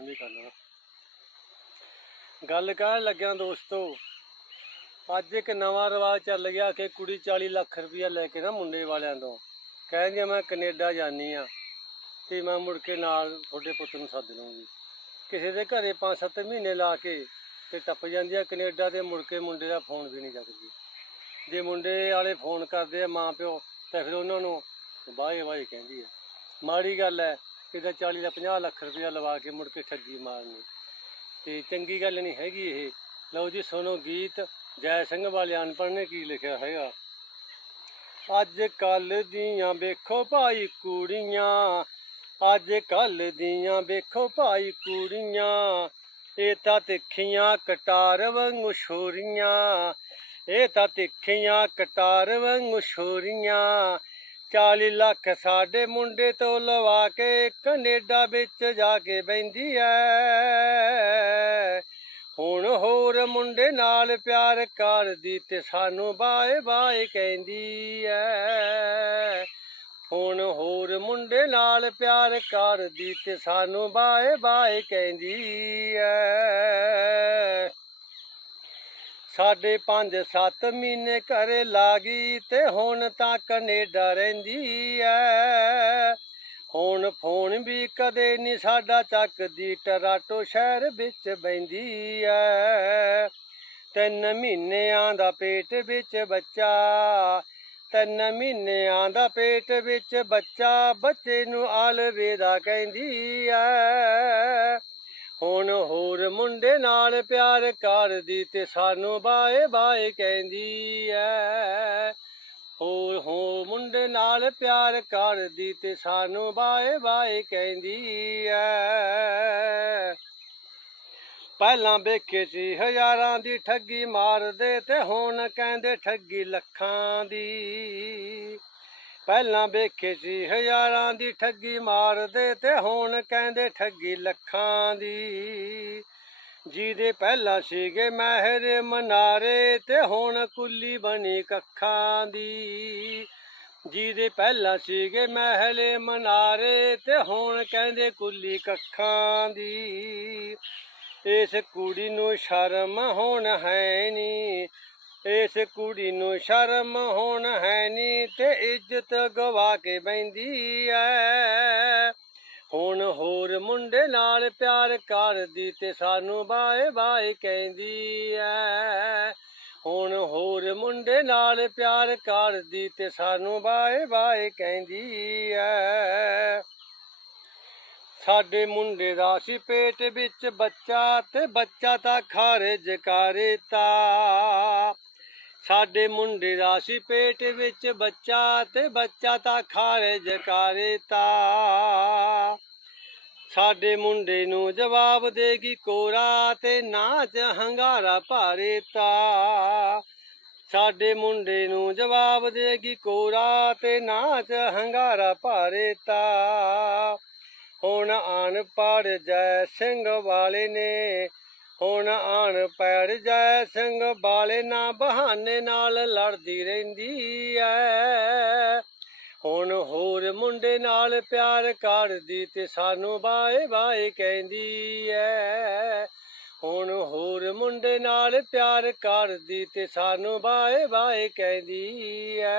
ਨਹੀਂ ਕਰਨਾ ਗੱਲ ਕਹਿਣ ਲੱਗਿਆ ਦੋਸਤੋ, ਅੱਜ ਇੱਕ ਨਵਾਂ ਰਿਵਾਜ ਚੱਲ ਗਿਆ ਕਿ ਕੁੜੀ 40 ਲੱਖ ਰੁਪਇਆ ਲੈ ਕੇ ਨਾ ਮੁੰਡੇ ਵਾਲਿਆਂ ਤੋਂ। ਕਹਿੰਦੀ ਆ, ਮੈਂ ਕੈਨੇਡਾ ਜਾਨੀ ਆ ਤੇ ਮੈਂ ਮੁੜ ਕੇ ਨਾਲ ਤੁਹਾਡੇ ਪੁੱਤ ਨੂੰ ਸੱਦ ਲੂੰਗੀ ਕਿਸੇ ਦੇ ਘਰੇ 5-7 ਮਹੀਨੇ ਲਾ ਕੇ ਤੇ ਟੱਪ ਜਾਂਦੀ ਆ ਕੈਨੇਡਾ ਤੇ ਮੁੜ ਕੇ ਮੁੰਡੇ ਦਾ ਫੋਨ ਵੀ ਨਹੀਂ ਚੱਕਦੀ। ਜੇ ਮੁੰਡੇ ਵਾਲੇ ਫੋਨ ਕਰਦੇ ਆ ਮਾਂ ਪਿਓ, ਤਾਂ ਫਿਰ ਉਹਨਾਂ ਨੂੰ ਬਾਏ ਬਾਏ ਕਹਿੰਦੀ ਆ। ਮਾੜੀ ਗੱਲ ਹੈ ਕਿਦਾ 40 ਦਾ 50 ਲੱਖ ਰੁਪਇਆ ਲਵਾ ਕੇ ਮੁੜ ਕੇ ਠੱਗੀ ਮਾਰਨੀ। ਤੇ ਚੰਗੀ ਗੱਲ ਨਹੀਂ ਹੈਗੀ ਇਹ। ਲਓ ਜੀ, ਸੁਣੋ ਗੀਤ। ਜੈ ਸਿੰਘ ਵਾਲੇ ਅਨਪੜ੍ਹ ਨੇ ਕੀ ਲਿਖਿਆ ਹੈਗਾ? ਅੱਜ ਕੱਲ ਦੀਆਂ ਵੇਖੋ ਭਾਈ ਕੁੜੀਆਂ, ਅੱਜ ਕੱਲ ਦੀਆਂ ਵੇਖੋ ਭਾਈ ਕੁੜੀਆਂ, ਇਹ ਤਾਂ ਤਿੱਖੀਆਂ ਕਟਾਰ ਵਾਂਗੂ ਛੋਰੀਆਂ, ਇਹ ਤਾਂ ਤਿੱਖੀਆਂ ਕਟਾਰ ਵਾਂਗੂ ਛੋਰੀਆਂ 40 ਲੱਖ ਸਾਡੇ ਮੁੰਡੇ ਤੋਂ ਲਵਾ ਕੇ ਕੈਨੇਡਾ ਵਿੱਚ ਜਾ ਕੇ ਬੈੰਦੀ ਐ। ਹੁਣ ਹੋਰ ਮੁੰਡੇ ਨਾਲ ਪਿਆਰ ਕਰਦੀ ਤੇ ਸਾਨੂੰ ਬਾਏ ਬਾਏ ਕਹਿੰਦੀ ਐ। ਹੁਣ ਹੋਰ ਮੁੰਡੇ ਨਾਲ ਪਿਆਰ ਕਰਦੀ ਤੇ ਸਾਨੂੰ ਬਾਏ ਬਾਏ ਕਹਿੰਦੀ ਐ। ਸਾਡੇ 5-7 ਮਹੀਨੇ ਘਰੇ ਲਾਗੀ ਤੇ ਹੁਣ ਤਾਂ ਕੈਨੇਡਾ ਰਹਿੰਦੀ ਐ। ਹੁਣ ਫੋਨ ਵੀ ਕਦੇ ਨਹੀਂ ਸਾਡਾ ਚੱਕਦੀ ਟਰਾਟੋ ਸ਼ਹਿਰ ਵਿੱਚ ਬੈੰਦੀ ਐ। ਤਿੰਨ ਮਹੀਨਿਆਂ ਦਾ ਪੇਟ ਵਿੱਚ ਬੱਚਾ, ਤਿੰਨ ਮਹੀਨਿਆਂ ਦਾ ਪੇਟ ਵਿੱਚ ਬੱਚਾ, ਬੱਚੇ ਨੂੰ ਆਲਵੇਦਾ ਕਹਿੰਦੀ ਐ। ਹੁਣ ਹੋਰ ਮੁੰਡੇ ਨਾਲ ਪਿਆਰ ਕਰਦੀ ਤੇ ਸਾਨੂੰ ਬਾਏ ਬਾਏ ਕਹਿੰਦੀ ਐ। ਹੋਰ ਹੋ ਮੁੰਡੇ ਨਾਲ ਪਿਆਰ ਕਰਦੀ ਤੇ ਸਾਨੂੰ ਬਾਏ ਬਾਏ ਕਹਿੰਦੀ ਐ। ਪਹਿਲਾਂ ਵੇਖੇ ਸੀ ਹਜ਼ਾਰਾਂ ਦੀ ਠੱਗੀ ਮਾਰਦੇ ਤੇ ਹੁਣ ਕਹਿੰਦੇ ਠੱਗੀ ਲੱਖਾਂ ਦੀ। ਪਹਿਲਾਂ ਵੇਖੇ ਸੀ ਹਜ਼ਾਰਾਂ ਦੀ ਠੱਗੀ ਮਾਰਦੇ ਤੇ ਹੁਣ ਕਹਿੰਦੇ ਠੱਗੀ ਲੱਖਾਂ ਦੀ। ਜਿਹਦੇ ਪਹਿਲਾਂ ਸੀਗੇ ਮਹਿਰ ਮਨਾਰੇ ਤੇ ਹੁਣ ਕੁੱਲੀ ਬਣੀ ਕੱਖਾਂ ਦੀ। ਜਿਹਦੇ ਪਹਿਲਾਂ ਸੀਗੇ ਮਹਿਲੇ ਮਨਾਰੇ ਤੇ ਹੁਣ ਕਹਿੰਦੇ ਕੁੱਲੀ ਕੱਖਾਂ ਦੀ। ਇਸ ਕੁੜੀ ਨੂੰ ਸ਼ਰਮ ਹੁਣ ਹੈ ਨੀ। ਇਸ ਕੁੜੀ ਨੂੰ ਸ਼ਰਮ ਹੋਣ ਹੈ ਨੀ ਤੇ ਇੱਜ਼ਤ ਗਵਾ ਕੇ ਬੈੰਦੀ ਐ। ਹੁਣ ਹੋਰ ਮੁੰਡੇ ਨਾਲ ਪਿਆਰ ਕਰਦੀ ਤੇ ਸਾਨੂੰ ਬਾਏ ਬਾਏ ਕਹਿੰਦੀ ਐ। ਹੁਣ ਹੋਰ ਮੁੰਡੇ ਨਾਲ ਪਿਆਰ ਕਰਦੀ ਤੇ ਸਾਨੂੰ ਬਾਏ ਬਾਏ ਕਹਿੰਦੀ ਐ। ਸਾਡੇ ਮੁੰਡੇ ਦਾ ਸੀ ਪੇਟ ਵਿੱਚ ਬੱਚਾ ਤੇ ਬੱਚਾ ਤਾਂ ਖਾਰਜ ਕਰਤਾ। ਸਾਡੇ ਮੁੰਡੇ ਦਾ ਸੀ ਪੇਟ ਵਿੱਚ ਬੱਚਾ ਤੇ ਬੱਚਾ ਤਾਂ ਖਾਰਜ ਕਰਤਾ ਸਾਡੇ ਮੁੰਡੇ ਨੂੰ ਜਵਾਬ ਦੇਗੀ ਕੋਰਾ ਤੇ ਨਾਚ ਹੰਗਾਰਾ ਭਾਰੇਤਾ ਸਾਡੇ ਮੁੰਡੇ ਨੂੰ ਜਵਾਬ ਦੇਗੀ ਕੋਰਾ ਤੇ ਨਾਚ ਹੰਗਾਰਾ ਭਾਰੇਤਾ ਹੁਣ ਆਣ ਜੈ ਸਿੰਘ ਵਾਲੇ ਨੇ ਹੁਣ ਆਣ ਪੜ ਜੈ ਸਿੰਘ ਵਾਲੇ ਨਾ ਬਹਾਨੇ ਨਾਲ ਲੜਦੀ ਰਹਿੰਦੀ ਐ। ਹੁਣ ਹੋਰ ਮੁੰਡੇ ਨਾਲ ਪਿਆਰ ਕਰਦੀ ਤੇ ਸਾਨੂੰ ਬਾਏ ਬਾਏ ਕਹਿੰਦੀ ਐ। ਹੁਣ ਹੋਰ ਮੁੰਡੇ ਨਾਲ ਪਿਆਰ ਕਰਦੀ ਤੇ ਸਾਨੂੰ ਬਾਏ ਬਾਏ ਕਹਿੰਦੀ ਐ।